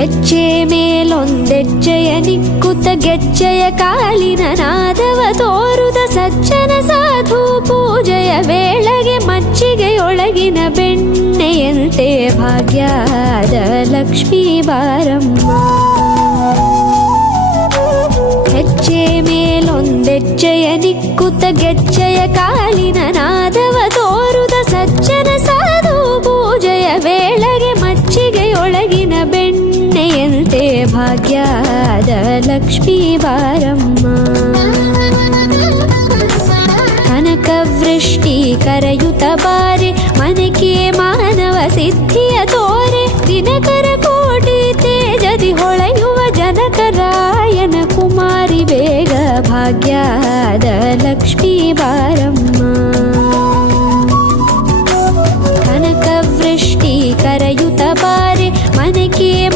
ಹೆಜ್ಜೆ ಮೇಲೊಂದೆಜ್ಜೆಯ ನಿಕ್ಕುತ್ತ ಗೆಜ್ಜೆಯ ಕಾಲಿನ ನಾದವ ತೋರುದ ಸಜ್ಜನ ಸಾಧು ಪೂಜೆಯ ವೇಳೆಗೆ ಮಜ್ಜಿಗೆಯೊಳಗಿನ ಬೆಣ್ಣೆಯಂತೆ ಭಾಗ್ಯದ ಲಕ್ಷ್ಮೀ ಬಾರಮ್ಮ. ಹೆಜ್ಜೆ ಮೇಲೊಂದೆಜ್ಜೆಯ ನಿಕ್ಕುತ್ತ ಗೆಜ್ಜೆಯ ಕಾಲಿನ ನಾದವ ತೋರುದ ಸಜ್ಜನ ಸಾಧು ಪೂಜೆಯ ವೇಳೆಗೆ ಮಜ್ಜಿಗೆಯೊಳಗಿನ ಬೆಣ್ಣೆಯಂತೆ ಭಾಗ್ಯದ ಲಕ್ಷ್ಮೀ ಬಾರಮ್ಮ. ಕನಕವೃಷ್ಟಿ ಕರೆಯುತ್ತ ಬಾರೆ ಮನಕೆ ಮಾನವ ಸಿದ್ಧಿಯ ತೋರೆ ದಿನಕರ ಕೋಟಿ ತೇಜದಿ ಹೊಳೆಯುವ ಜನಕರಾಯನ ಕುಮಾರಿ ಬೇಗ ಭಾಗ್ಯ